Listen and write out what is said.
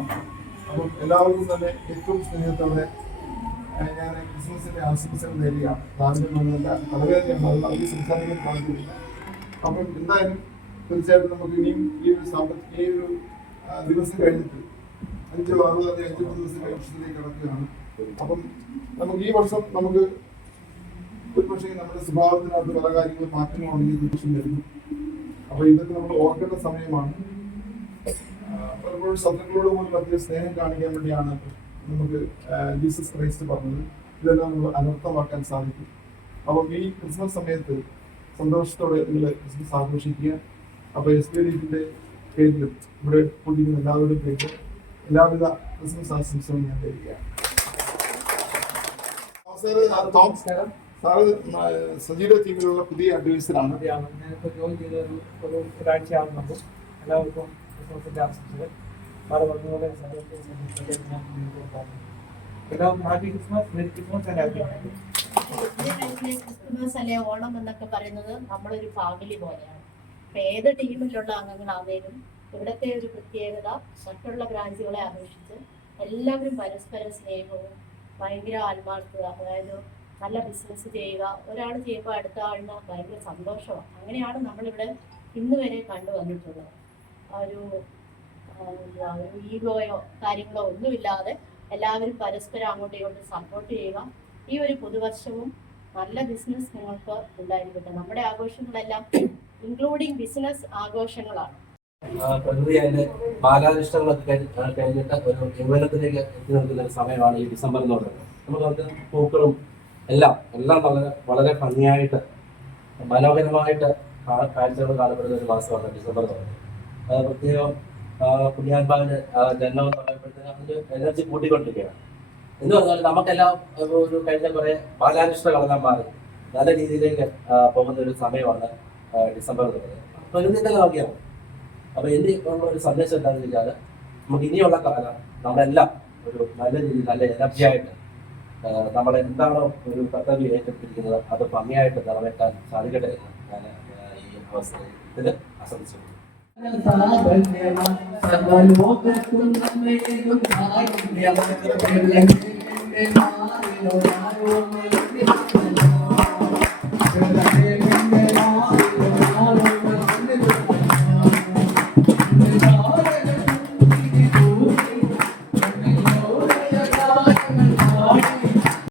ദിവസമാണ്. അപ്പം എല്ലാവർക്കും തന്നെ ഏറ്റവും സ്നേഹത്തോടെ ഞാൻ ക്രിസ്മസിന്റെ ആശംസകൾ നേരുകയാണ്. രാവിലെ വന്നല്ല വളരെയധികം അത് നമുക്ക് സംസാരിക്കാൻ സാധിക്കില്ല. അപ്പം എന്തായാലും തീർച്ചയായിട്ടും നമുക്ക് ഇനിയും ഈ ഒരു ദിവസം കഴിഞ്ഞിട്ട് 5-6 ദിവസം വർഷത്തിലേക്ക് കടക്കുകയാണ്. അപ്പം നമുക്ക് ഈ വർഷം നമുക്ക് ഒരുപക്ഷെ നമ്മുടെ സ്വഭാവത്തിനകത്ത് പല കാര്യങ്ങളും മാറ്റങ്ങളുണ്ടെങ്കിൽ ഈ വർഷം വരുന്നു. അപ്പൊ ഇതൊക്കെ നമ്മൾ ഓർക്കേണ്ട സമയമാണ്. പലപ്പോഴും ശത്രുക്കളോട് പോലും അധികം സ്നേഹം കാണിക്കാൻ വേണ്ടിയാണ് നമുക്ക് ജീസസ് ക്രൈസ്റ്റ് പറഞ്ഞത്. ഇതെല്ലാം നമ്മൾ അനർത്ഥമാക്കാൻ സാധിക്കും. അപ്പം ഈ ക്രിസ്മസ് സമയത്ത് സന്തോഷത്തോടെ നിങ്ങൾ ക്രിസ്മസ് ആഘോഷിക്കുക. അപ്പോൾ SPDന്റെ പേരിലും ഇവിടെ കൂടിയിരിക്കുന്ന എല്ലാവരുടെയും പേരിലും എല്ലാവിധ ക്രിസ്മസ് ആശംസകളും ഞാൻ തരികയാണ്. സാറ് സജീവ ടീമിലുള്ള പുതിയ അഡ്വൈസറാണ്. ഞാനിപ്പോൾ ജോയിൻ ചെയ്ത ഒരാഴ്ചയാവുന്നുണ്ട്. എല്ലാവർക്കും ക്രിസ്മസിന്റെ ആശംസകൾ. സാറ് പറഞ്ഞതുപോലെ എല്ലാവർക്കും happy Christmas, merry Christmas and happy Christmas അല്ലെ ഓണം എന്നൊക്കെ പറയുന്നത് നമ്മളൊരു ഫാമിലി പോലെയാണ്. ഇപ്പൊ ഏത് ടീമിലുള്ള അംഗങ്ങളാണേലും ഇവിടുത്തെ ഒരു പ്രത്യേകത മറ്റുള്ള ബ്രാഞ്ചുകളെ അപേക്ഷിച്ച് എല്ലാവരും പരസ്പര സ്നേഹവും ഭയങ്കര ആത്മാർത്ഥത, അതായത് നല്ല ബിസിനസ് ചെയ്യുക, ഒരാൾ ചെയ്യുമ്പോൾ അടുത്ത ആളിന് ഭയങ്കര സന്തോഷമാണ്. അങ്ങനെയാണ് നമ്മളിവിടെ ഇന്ന് വരെ കണ്ടുവന്നിട്ടുള്ളത്. ഒരു ഈഗോയോ കാര്യങ്ങളോ ഒന്നുമില്ലാതെ എല്ലാവരും പരസ്പരം അങ്ങോട്ടും ഇങ്ങോട്ടും സപ്പോർട്ട് ചെയ്യുക. ഈ ഒരു പുതുവർഷവും നല്ല ബിസിനസ് നിങ്ങൾക്ക് ഉണ്ടായിരിക്കട്ടെ. നമ്മുടെ ആഘോഷങ്ങളെല്ലാം ഇൻക്ലൂഡിങ് ബിസിനസ് ആഘോഷങ്ങളാണ്. പ്രകൃതി അതിന്റെ ബാലാരിഷ്ടങ്ങളൊക്കെ കഴിഞ്ഞിട്ട് ഒരു യൗവനത്തിലേക്ക് എത്തി നിൽക്കുന്ന ഒരു സമയമാണ് ഈ ഡിസംബർ എന്ന് പറയുന്നത്. നമുക്ക് പൂക്കളും എല്ലാം വളരെ ഭംഗിയായിട്ട് മനോഹരമായിട്ട് കാഴ്ചകൾ കാണപ്പെടുന്ന ഒരു മാസമാണ് ഡിസംബർ എന്ന് പറയുന്നത്. പ്രത്യേകം പുണ്യാത്മാവിന്റെ ജന്മം എന്ന് പറയുമ്പോഴത്തേക്കും അതിന്റെ എനർജി കൂട്ടിക്കൊണ്ടിരിക്കുകയാണ്. എന്ന് പറഞ്ഞാൽ നമുക്കെല്ലാം ഒരു കഴിഞ്ഞ കുറെ ബാലാരിഷ്ടങ്ങളെല്ലാം മാറി നല്ല രീതിയിലേക്ക് പോകുന്ന ഒരു സമയമാണ് ഡിസംബർ എന്ന് പറയുന്നത്. പ്രകൃതിയുടെ ഭാഗ്യമാണ്. അപ്പൊ എൻ്റെ ഉള്ള ഒരു സന്ദേശം എന്താണെന്ന് വെച്ചാൽ നമുക്ക് ഇനിയുള്ള കാലം നമ്മളെല്ലാം ഒരു നല്ല രീതിയിൽ നല്ല എനർജി ആയിട്ട് നമ്മൾ എന്താണോ ഒരു കർത്തവ്യം ഏറ്റെടുത്തിരിക്കുന്നത് അത് ഭംഗിയായിട്ട് നിറവേറ്റാൻ സാധിക്കട്ടെ എന്ന് ഞാൻ ഈ അവസരത്തിൽ ആശംസിച്ചു. സർവലോകത്തും